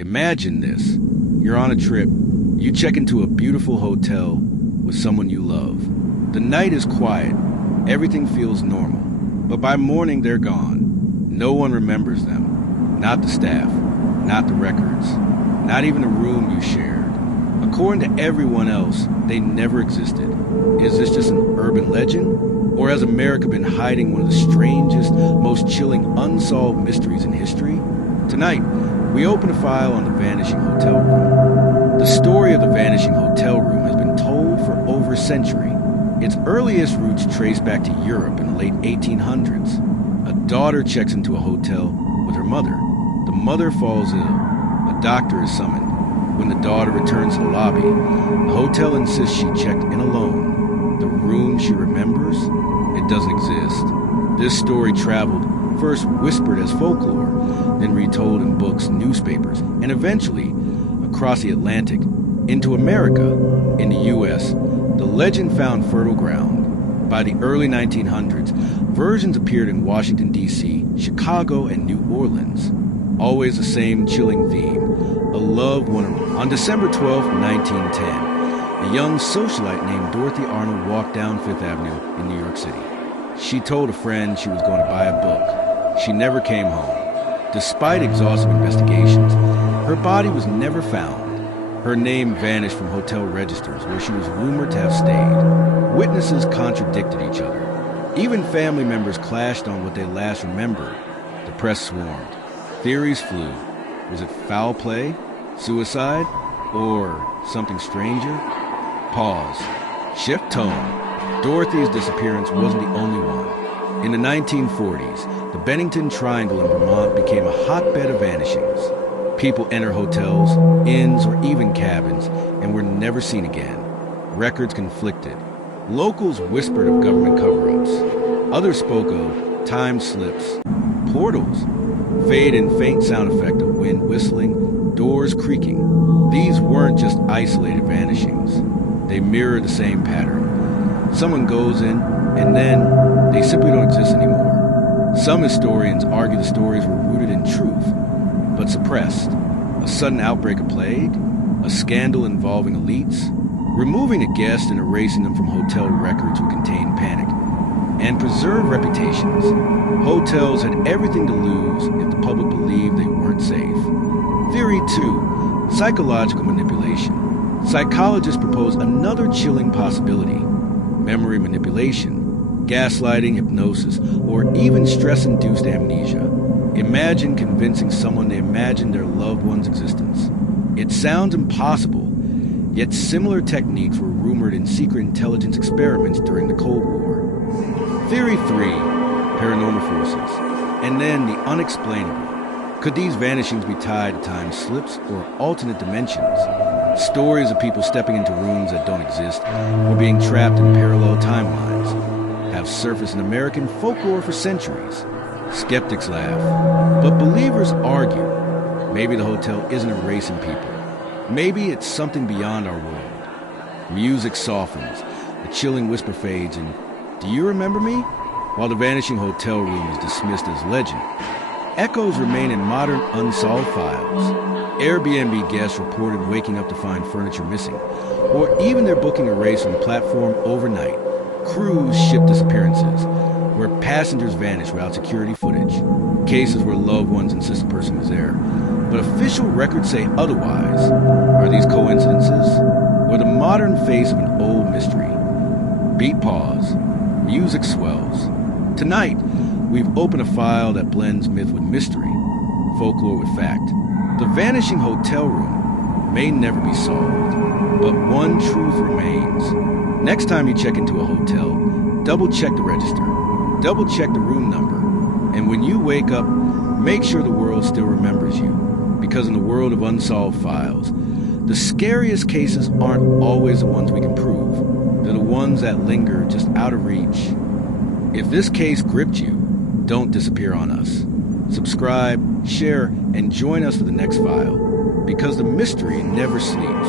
Imagine this. You're on a trip. You check into a beautiful hotel with someone you love. The night is quiet. Everything feels normal. But by morning, they're gone. No one remembers them. Not the staff. Not the records. Not even the room you shared. According to everyone else, they never existed. Is this just an urban legend? Or has America been hiding one of the strangest, most chilling unsolved mysteries in history? Tonight, we open a file on the Vanishing Hotel Room. The story of the Vanishing Hotel Room has been told for over a century. Its earliest roots trace back to Europe in the late 1800s. A daughter checks into a hotel with her mother. The mother falls ill. A doctor is summoned. When the daughter returns to the lobby, the hotel insists she checked in alone. The room she remembers, it doesn't exist. This story traveled, first whispered as folklore, then retold in books, newspapers, and eventually across the Atlantic into America. In the U.S., the legend found fertile ground. By the early 1900s, versions appeared in Washington, D.C., Chicago, and New Orleans. Always the same chilling theme, a loved one. On December 12, 1910, a young socialite named Dorothy Arnold walked down Fifth Avenue in New York City. She told a friend she was going to buy a book. She never came home. Despite exhaustive investigations, her body was never found. Her name vanished from hotel registers where she was rumored to have stayed. Witnesses contradicted each other. Even family members clashed on what they last remembered. The press swarmed. Theories flew. Was it foul play, suicide, or something stranger? Pause. Shift tone. Dorothy's disappearance wasn't the only one. In the 1940s, the Bennington Triangle in Vermont became a hotbed of vanishings. People enter hotels, inns, or even cabins, and were never seen again. Records conflicted. Locals whispered of government cover-ups. Others spoke of time slips, portals, fade and faint sound effect of wind whistling, doors creaking. These weren't just isolated vanishings. They mirrored the same pattern. Someone goes in, and then they simply don't exist anymore. Some historians argue the stories were rooted in truth, but suppressed. A sudden outbreak of plague, a scandal involving elites, removing a guest and erasing them from hotel records would contain panic and preserve reputations. Hotels had everything to lose if the public believed they weren't safe. Theory 2, psychological manipulation. Psychologists propose another chilling possibility: memory manipulation, gaslighting, hypnosis, or even stress-induced amnesia. Imagine convincing someone they imagine their loved one's existence. It sounds impossible, yet similar techniques were rumored in secret intelligence experiments during the Cold War. Theory 3, paranormal forces. And then the unexplainable. Could these vanishings be tied to time slips or alternate dimensions? Stories of people stepping into rooms that don't exist or being trapped in parallel timelines have surfaced in American folklore for centuries. Skeptics laugh, but believers argue. Maybe the hotel isn't erasing people. Maybe it's something beyond our world. Music softens, the chilling whisper fades, and "Do you remember me?" While the Vanishing Hotel Room is dismissed as legend, echoes remain in modern unsolved files. Airbnb guests reported waking up to find furniture missing, or even their booking erased from the platform overnight. Cruise ship disappearances, where passengers vanish without security footage. Cases where loved ones insist the person was there, but official records say otherwise. Are these coincidences, or the modern face of an old mystery? Beat pause. Music swells. Tonight, we've opened a file that blends myth with mystery, folklore with fact. The Vanishing Hotel Room may never be solved, but one truth remains. Next time you check into a hotel, double-check the register, double-check the room number, and when you wake up, make sure the world still remembers you. Because in the world of unsolved files, the scariest cases aren't always the ones we can prove. They're the ones that linger just out of reach. If this case gripped you, don't disappear on us. Subscribe, share, and join us for the next file, because the mystery never sleeps.